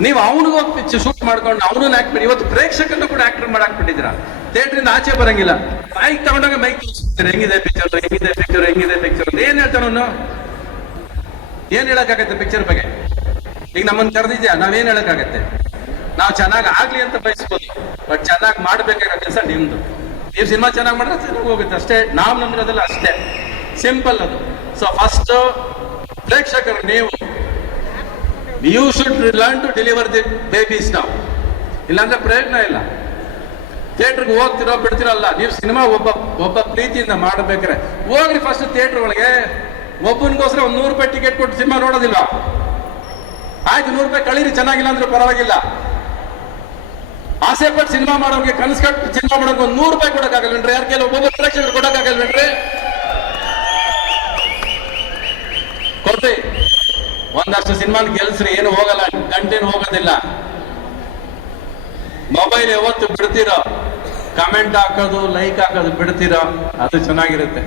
ನೀವು ಅವನಿಗೆ picture shoot ಮಾಡ್ಕೊಂಡು ಅವನು ಮಾಡಿ. ಇವತ್ತು ಪ್ರೇಕ್ಷಕರನ್ನು ಕೂಡ ಆಕ್ಟರ್ ಮಾಡಾಕ್ಬಿಟ್ಟಿದ್ದೀರಾ? ಥಿಯೇಟ್ರಿಂದ ಆಚೆ ಬರಂಗಿಲ್ಲ. ಮೈಕ್ ತಗೊಂಡಾಗ ಮೈಕ್ ಹೆಂಗಿದೆ ಪಿಕ್ಚರ್ ಹೆಂಗಿದೆ ಪಿಕ್ಚರ್ ಹೆಂಗಿದೆ ಪಿಕ್ಚರ್ ಏನ್ ಹೇಳ್ತಾನ ಅವನು? ಏನ್ ಹೇಳಕ್ಕಾಗತ್ತೆ ಪಿಕ್ಚರ್ ಬಗ್ಗೆ? ಈಗ ನಮ್ಮನ್ನ ಕರೆದಿದ್ಯಾ? ನಾವೇನ್ ಹೇಳಕ್ಕಾಗತ್ತೆ? ನಾವು ಚೆನ್ನಾಗಿ ಆಗ್ಲಿ ಅಂತ ಬಯಸ್ಬೋದು. ಬಟ್ ಚೆನ್ನಾಗಿ ಮಾಡ್ಬೇಕಾಗಿರೋ ಕೆಲಸ ನಿಮ್ದು. ನೀವು ಸಿನಿಮಾ ಚೆನ್ನಾಗಿ ಮಾಡಿದ್ರೆ ಚೆನ್ನಾಗಿ ಹೋಗುತ್ತೆ. ಅಷ್ಟೇ, ನಾವು ನಂಬಿರೋದಲ್ಲ ಅಷ್ಟೇ. ಸಿಂಪಲ್ ಅದು. ಸೊ ಫಸ್ಟ್ ಪ್ರೇಕ್ಷಕರು ನೀವು. You should learn to deliver the babies ನಾವು ಇಲ್ಲಾಂದ್ರೆ ಪ್ರಯತ್ನ ಇಲ್ಲ. ಥಿಯೇಟರ್ಗೆ ಹೋಗ್ತಿರೋ, ಬಿಡ್ತಿರಲ್ಲ. ನೀವು ಸಿನಿಮಾ ಒಬ್ಬ ಒಬ್ಬ ಪ್ರೀತಿಯಿಂದ ಮಾಡಬೇಕಾರೆ ಹೋಗ್ರಿ ಫಸ್ಟ್ ಥಿಯೇಟರ್ ಒಳಗೆ. ಒಬ್ಬನಿಗೋಸ್ಕರ ಒಂದು ನೂರು ರೂಪಾಯಿ ಟಿಕೆಟ್ ಕೊಟ್ಟು ಸಿನಿಮಾ ನೋಡೋದಿಲ್ಲ ಆಯ್ತು, ನೂರು ರೂಪಾಯಿ ಕಳೀರಿ, ಚೆನ್ನಾಗಿಲ್ಲ ಅಂದ್ರೆ ಪರವಾಗಿಲ್ಲ. ಆಸೆ ಪಟ್ಟು ಸಿನಿಮಾ ಮಾಡೋರಿಗೆ ಕನಸು ಕಟ್ಟು ಸಿನಿಮಾ ಮಾಡೋಕೆ ಒಂದು ನೂರು ರೂಪಾಯಿ ಕೊಡೋಕ್ಕಾಗಲ್ವೇನ್ರಿ? ಯಾರ ಕೆಲವು ಒಬ್ಬೊಬ್ಬ ಪ್ರೇಕ್ಷಕರು ಕೊಡೋಕ್ಕಾಗಲ್ವೇನ್ರಿ? ಕೊಡ್ರಿ. ಒಂದಷ್ಟು ಸಿನಿಮಾನ ಗೆಲ್ಸ್ರಿ, ಏನು ಹೋಗಲ್ಲ ಕಂಟೆಂಟ್ ಹೋಗೋದಿಲ್ಲ. ಮೊಬೈಲ್ ಯಾವತ್ತು ಬಿಡ್ತೀರೋ ಕಮೆಂಟ್ ಹಾಕೋದು ಲೈಕ್ ಹಾಕೋದು ಬಿಡ್ತೀರೋ, ಅದು ಚೆನ್ನಾಗಿರುತ್ತೆ.